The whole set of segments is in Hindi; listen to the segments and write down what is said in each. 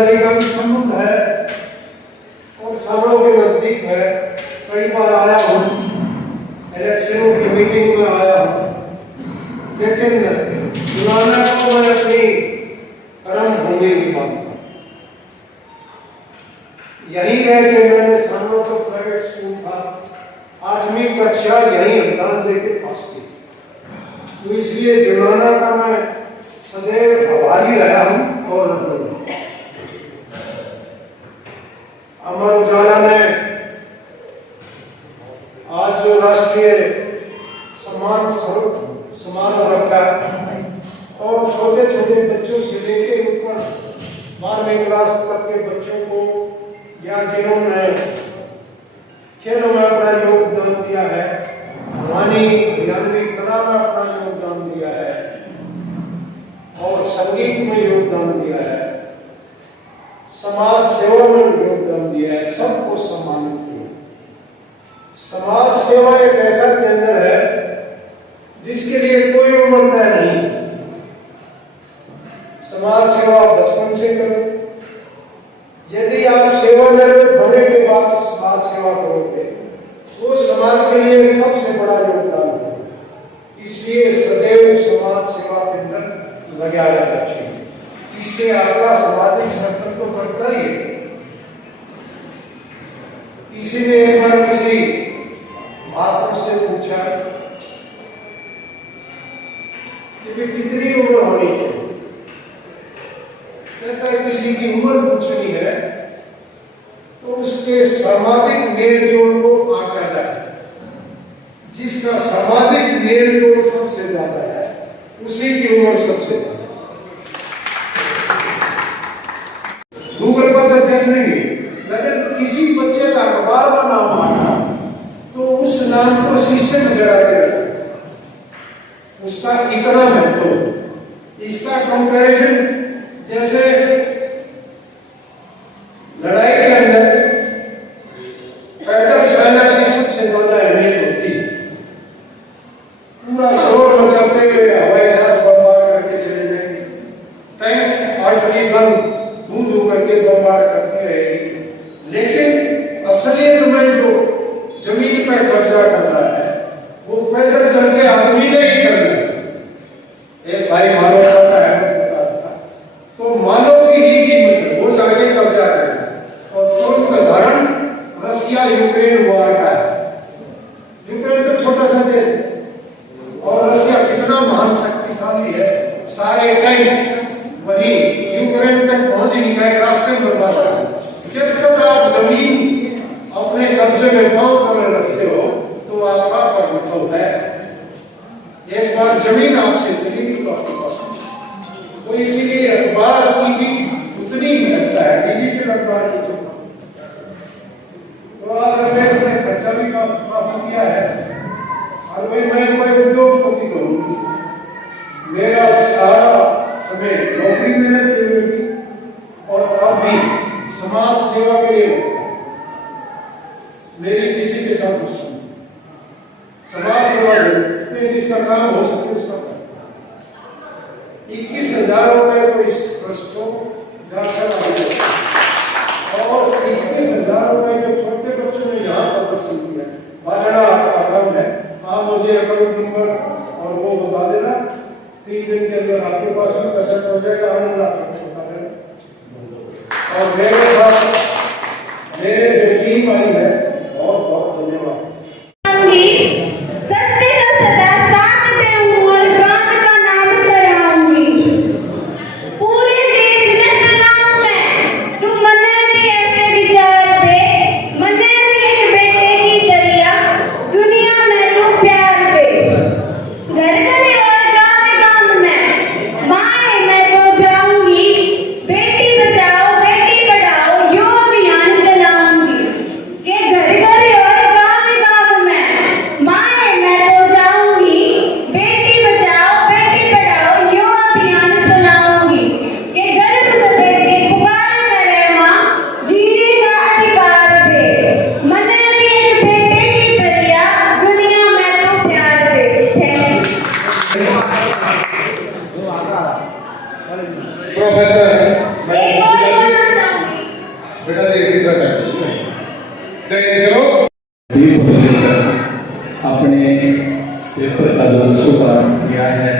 जिम्मेदारी का भी संबंध है और सालों के नजदीक है। कई बार आया हूँ, इलेक्शनों की मीटिंग में आया हूँ, लेकिन जुलाना को मैं अपनी कर्म भूमि भी मानता हूँ। यहीं रह के मैंने सालों तक प्राइवेट स्कूल था, 8वीं कक्षा यहीं अभिधान दे के पास की, तो इसलिए जुलाना का मैं सदैव आभारी रहा हूँ और रहूंगा। अमर उजाला ने आज जो राष्ट्रीय सम्मान स्वरूप समारोह रखा और छोटे छोटे बच्चों से लेकर ऊपर 12वीं क्लास तक के बच्चों को या जिन्होंने खेलों में अपना योगदान दिया है, वाणी ज्ञानवी कला में अपना योगदान दिया है और संगीत में योगदान दिया है, समाज सेवा में योगदान दिया है, सबको सम्मानित किया। समाज सेवा एक ऐसा केंद्र है जिसके लिए कोई उम्र तय नहीं। समाज सेवा बचपन से करो, यदि आप सेवानिवृत्त होने के बाद समाज सेवा करोगे वो समाज के लिए सबसे बड़ा योगदान है। इसलिए सदैव समाज सेवा के अंदर लगा रहना चाहिए, इससे आपका सामाजिक संगठन तो बढ़ता ही है। इसीलिए एक बार किसी महापुरुष से पूछा कि कितनी उम्र होनी चाहिए, कहता है किसी की उम्र पूछनी है तो उसके सामाजिक मेल जोल को आंका जाए। जिसका सामाजिक मेल जोल सबसे ज्यादा है उसी की उम्र सबसे ज्यादा। गूगल पर देख लेंगे, अगर किसी बच्चे का अखबार का नाम आया तो उस नाम को शीशे में जड़ा के रखें, उसका इतना महत्व। इसका कंपैरिजन जैसे लड़ाई के अंदर पैदल सेना की सबसे ज्यादा अहमियत होती है। पूरा शोर मचाते हुए हवाई जहाज बमबार करके चले जाएंगे, टैंक आर्टिलरी गन धू धू करके बमबार करते रहेंगे, लेकिन असलियत में जो जमीन पर कब्जा कर रहा है वो पैदल चल के आदमी ने ही कर दिया। एक भाई मानव का है तो मानव की ही कीमत है, वो जाके कब्जा करेगा। और तुरंत उदाहरण रशिया यूक्रेन वॉर का है। यूक्रेन तो छोटा सा देश है और रशिया कितना महान शक्तिशाली है, सारे टैंक वही यूक्रेन तक पहुंच नहीं गए, रास्ते में बर्बाद कर। जब तक आप जमीन अपने कब्जे में पांव तले रखते हो तो आपका परमत्व है। एक बार जमीन आपसे चली गई तो आपके पास, तो इसीलिए अखबार की भी उतनी महत्ता है, डिजिटल अखबार की। तो आज रमेश ने खर्चा भी काफी किया है और भाई मैं कोई उद्योगपति कहूँ, मेरा सारा समय नौकरी में रहते हुए भी और अब भी समाज सेवा के लिए मेरी किसी के साथ दुश्मनी। समाज सेवा में जिसका काम हो सके उसका 21,000 रुपए को इस ट्रस्ट को और 21,000 रुपए जो छोटे बच्चों ने यहाँ प्रदर्शन किया, बड़ा अकाउंट है। आप मुझे अकाउंट नंबर और वो बता देना, 3 दिन के अंदर आपके पास में पैसा पहुंच जाएगा। आनंद आपको बता देना। और मेरे साथ मेरे जो टीम आई है, बहुत बहुत धन्यवाद। के पेपर का जो शुक्र किया है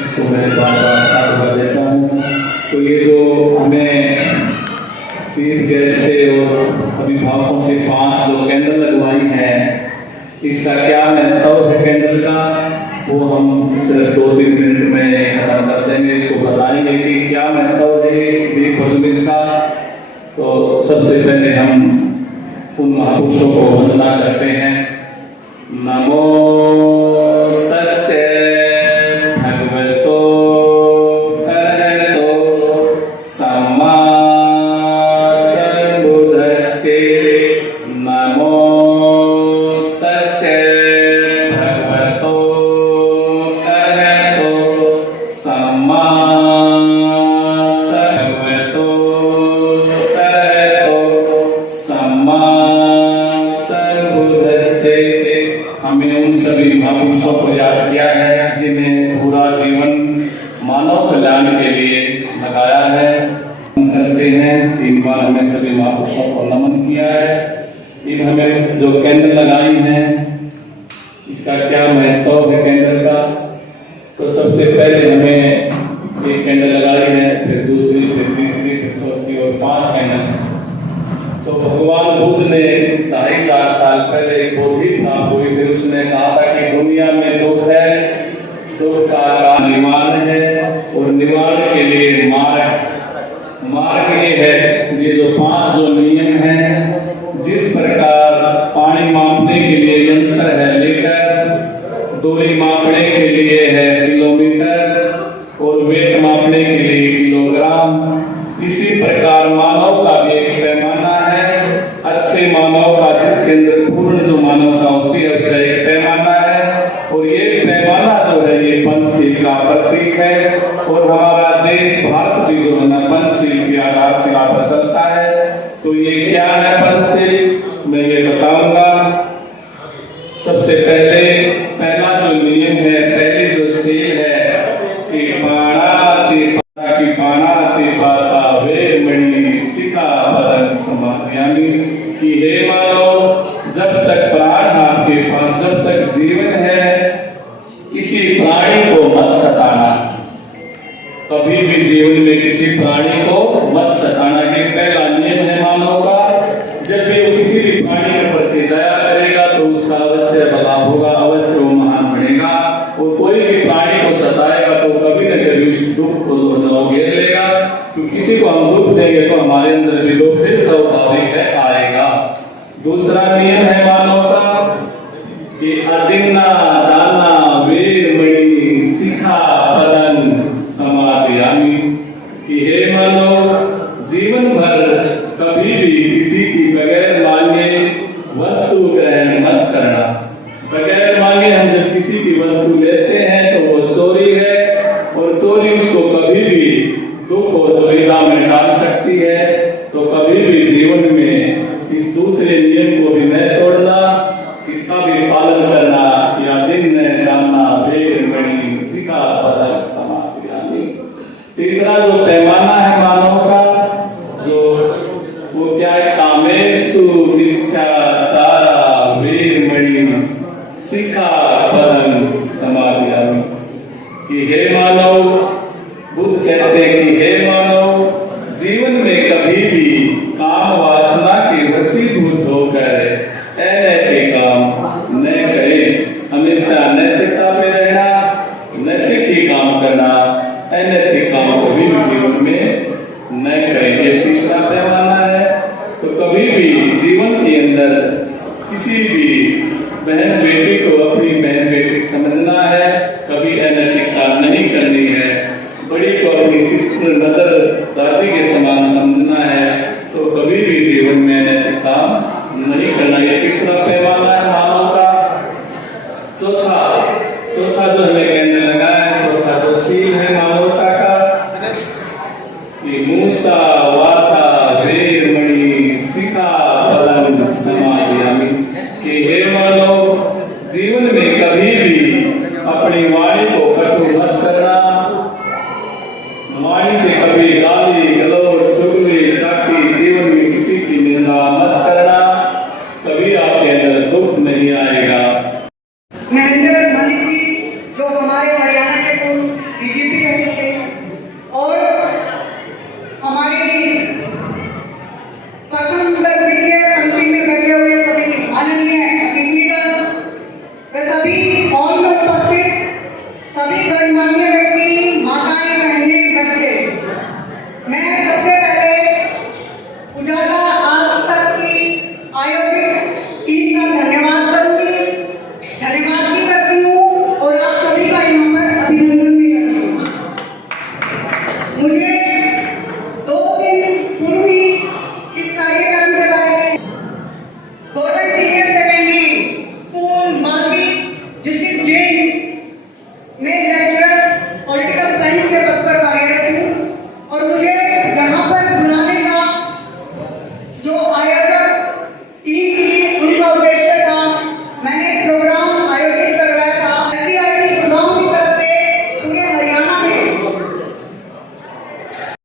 इसको मैं बार बार साधुवाद देता हूँ। तो ये जो हमें चीफ गेस्ट से और अभिभावकों से 5 जो कैंडल लगवाई है, इसका क्या महत्व है कैंडल का, वो हम सिर्फ 2-3 मिनट में खत्म कर देंगे। इसको बताएंगे कि क्या महत्व है का। तो सबसे पहले हम उन महापुरुषों को वंदना करते हैं। नमो तस्से भगवतो अरहतो सम्मा सम्बुद्धस्से। नमो तस्से भगवतो अरहतो सम्मा सम्बुद्धस्से। हमें उन सभी महापुरुषों को याद किया है जिन्हें पूरा जीवन मानव कल्याण के लिए लगाया है। हम करते हैं 3 बार हमें सभी महापुरुषों को नमन किया है। इन हमें जो कैंडल लगाई है इसका क्या महत्व है कैंडल का। तो सबसे पहले हमें एक कैंडल लगाई है, फिर दूसरी, फिर तीसरी, फिर चौथी और 5 कैंडल। तो भगवान बुद्ध ने 2,500 साल पहले एक बोधि प्राप्त हुई थी। उसने कहा था कि दुनिया में दुख है, दुख का निवारण है और निवारण के लिए मार्ग ये है। ये जो 5 जो नियम हैं, जिस प्रकार पानी मापने के लिए यंत्र है लीटर, दूरी मापने के लिए है किलोमीटर और वेट मापने के लिए किलोग्राम, इसी प्रकार मानव का भी एक पैमाना है। अच्छे मानव का, जिसके अंदर पूर्ण जो मानवता होती है, उसका एक पैमाना है। और ये पैमाना जो है ये पंचशील का प्रतीक है। और हमारा देश भारत भी जो है ना पंचशील की आधारशिला पर चलता है। तो ये क्या है पंचशील, मैं ये बताऊंगा। सबसे पहला जो नियम है, पहली जो सील है कि यानी कि हे मानव, जब तक प्राण आपके पास, जब तक जीवन है, किसी प्राणी को मत सताना। कभी भी जीवन में किसी प्राणी को मत सताना। ये पहला नियम है मानव का। जब भी वो किसी भी प्राणी के प्रति दया करेगा तो उसका अवश्य भला होगा, अवश्य वो महान बनेगा। और कोई भी प्राणी को सताएगा तो कभी न कभी उस दुख को घेर लेगा। तो किसी को हम दुख देंगे तो हमारे अंदर भी दुख फिर स्वाभाविक है आएगा। दूसरा नियम है मानव का कि अदिन्ना दाना वीरमणि शिखा पदन समाधि। यानी कि हे मानव, जीवन भर कभी भी किसी की बगैर मांगे वस्तु ग्रहण मत करना। बगैर मांगे हम जब किसी की वस्तु लेते हैं तो वो चोरी है, और चोरी उसको कभी भी दुख और दुविधा में डाल सकती है। तो कभी भी जीवन में इस दूसरे नियम को भी न तोड़ना, इसका भी पालन करना। या दिन में जानना वीरमणि शिखा पदन समाधि। तीसरा जो पैमाना है मानव का, जो वो क्या है, कामेषु मिथ्याचारा वीरमणि शिखा पदन समाधि। कि हे मानव, बुद्ध कहते हैं कि हे मानव, जीवन में कभी भी काम वासना के वशीभूत होकर अनैतिक काम न करें। हमेशा नैतिकता में रहना, नैतिक ही काम करना, अनैतिक काम कभी भी जीवन में न करें। ये तीसरा पैमाना है। तो कभी भी जीवन के अंदर किसी भी बहन बेटी को अपनी बहन बेटी समझना है, कभी अनैतिकता नहीं करनी है। बड़ी को अपनी सिस्टर नजर दादी के समान समझना है, तो कभी भी जीवन में अनैतिकता नहीं करना। ये तीसरा पैमाना है मानव का। चौथा जो हमें कहने लगा है, चौथा जो सील है मानवता का कि मूसा वाता वीरमणि शिखा पदन समाधि। कि हे मानव, जीवन में कभी भी अपनी वाणी को कटु मत करना। वाणी से कभी गाली गलौज चुगली चाटी, जीवन में किसी की निंदा मत करना। कभी आपके अंदर दुख नहीं आएगा। हमारे